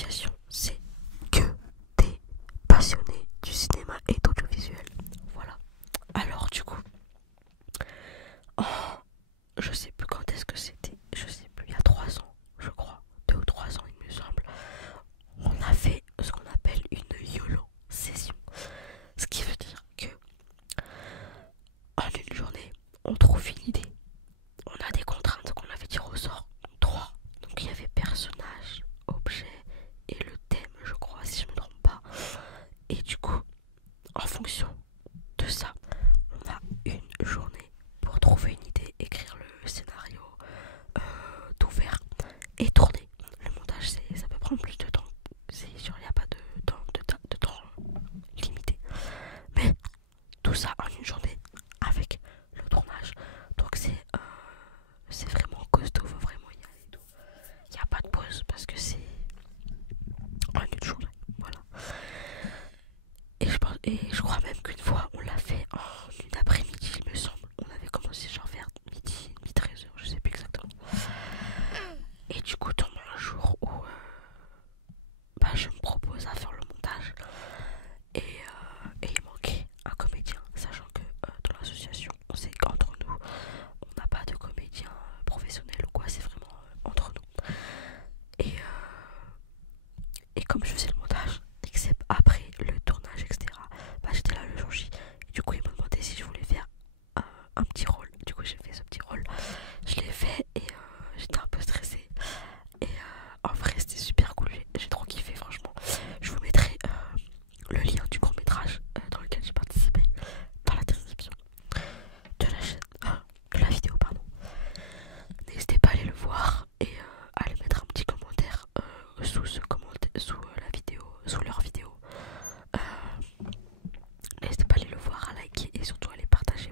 association, c'est que des passionnés du cinéma et d'audiovisuel. Voilà. Alors du coup, oh, je sais plus quand est-ce que c'était, je sais plus, il y a 3 ans, je crois, 2 ou 3 ans il me semble, on a fait ce qu'on appelle une YOLO session. Ce qui veut dire que en une journée, on trouve une idée. On a des contraintes qu'on avait tirées au sort. 3. Donc il y avait personnage, objet et le thème, je crois, si je me trompe pas. Et du coup, en fonction de ça, on a une journée pour trouver une idée, écrire le scénario, tout faire et tourner. Le montage, ça peut prendre plus de temps. C'est sûr, il n'y a pas de temps limité. Mais tout ça en une journée avec le tournage. Donc c'est vraiment costaud, faut vraiment y aller et tout. Il n'y a pas de pause parce que c'est en une journée. Voilà. Et je crois même qu'une fois on l'a fait en une après-midi, il me semble. On avait commencé genre vers midi 13h, je sais plus exactement. Et du coup tombe un jour où bah, je me propose à faire le montage. Et il manquait un comédien, sachant que dans l'association, on sait qu'entre nous, on n'a pas de comédien professionnel ou quoi, c'est vraiment entre nous. Et comme je faisais le montage, et que c'est après le tournage, etc., bah, j'étais là le jour J. Et du coup, il m'a demandé si je voulais faire un petit rôle. Du coup, j'ai fait ce petit rôle. Je l'ai fait et j'étais un peu stressée. Et en vrai, c'était super cool. J'ai trop kiffé, franchement. Je vous mettrai le lien du court métrage dans lequel j'ai participé dans la description de la chaîne, de la vidéo, pardon. N'hésitez pas à aller le voir et à aller mettre un petit commentaire sous la vidéo, sous leur vidéo. N'hésitez pas à aller le voir, à liker et surtout à aller partager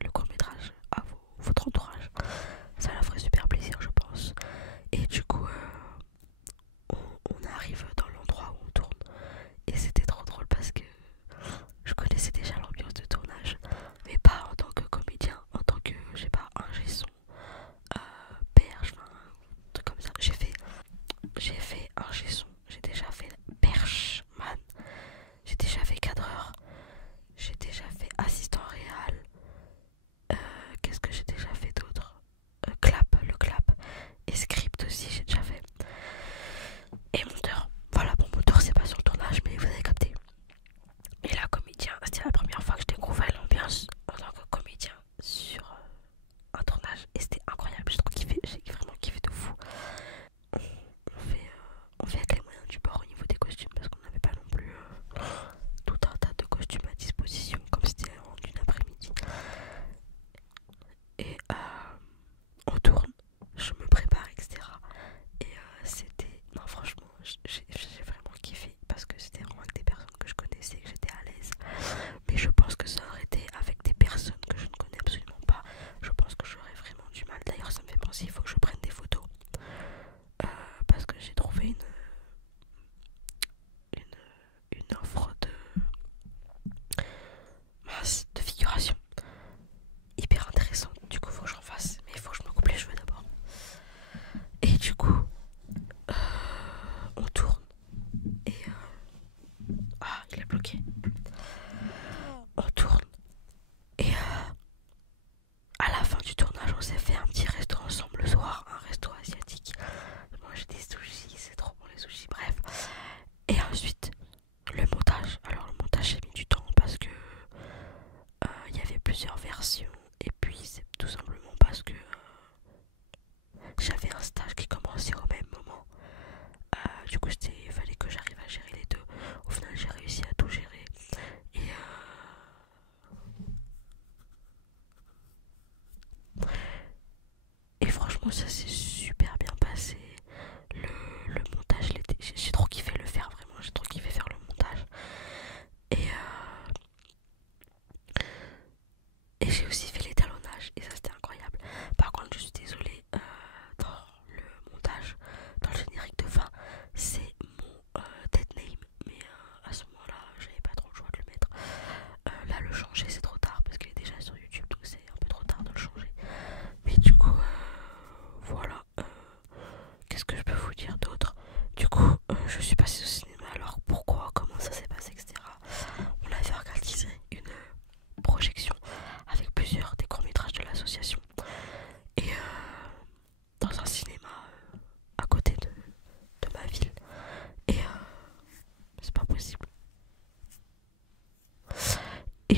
le court métrage à votre entourage. Ça leur ferait super plaisir, je pense. Et du coup, on arrive dans l'endroit où on tourne. Et c'était trop drôle parce que je connaissais déjà l'ambiance de tournage, mais pas en tant que comédien, en tant que, je sais pas, ingé son, perche, enfin, un truc comme ça. J'ai fait ingé son, j'ai déjà fait perchman, j'ai déjà fait cadreur, j'ai déjà fait assistant réel. Qu'est-ce que j'ai déjà fait d'autre? Le clap. Et script aussi, j'ai déjà fait. Et monteur. Voilà, bon, monteur, c'est pas sur le tournage, mais vous avez capté. Et là, comédien, c'était la première fois que je découvrais l'ambiance en tant que comédien sur un tournage. Et c'était incroyable, j'ai vraiment kiffé de fou. On fait avec les moyens du bord au niveau des costumes parce qu'on n'avait pas non plus tout un tas de costumes à disposition comme c'était en une après-midi. Et on tourne, je me prépare, etc. Et c'était... Non, franchement,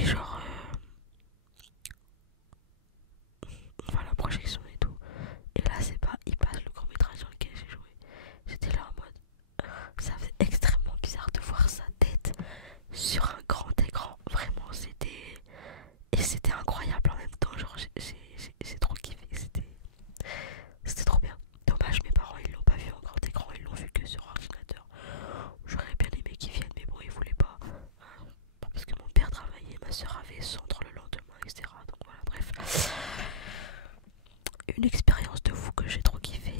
Et genre, on va à la projection et tout. Et là, c'est pas, il passe le court-métrage dans lequel j'ai joué. J'étais là en mode, ça fait extrêmement bizarre de voir sa tête sur un grand écran. Vraiment, c'était. Et c'était incroyable en même temps. Genre, j'ai trop kiffé. C'était trop bien. Dommage, mes parents ils l'ont pas vu en grand écran, ils l'ont vu que sur ordinateur. J'aurais bien aimé qu'ils viennent, mais bon, ils voulaient pas. Parce que mon père travaillait, ma soeur avait centre le lendemain, etc. Donc voilà, bref. Une expérience de fou que j'ai trop kiffé.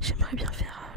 J'aimerais bien faire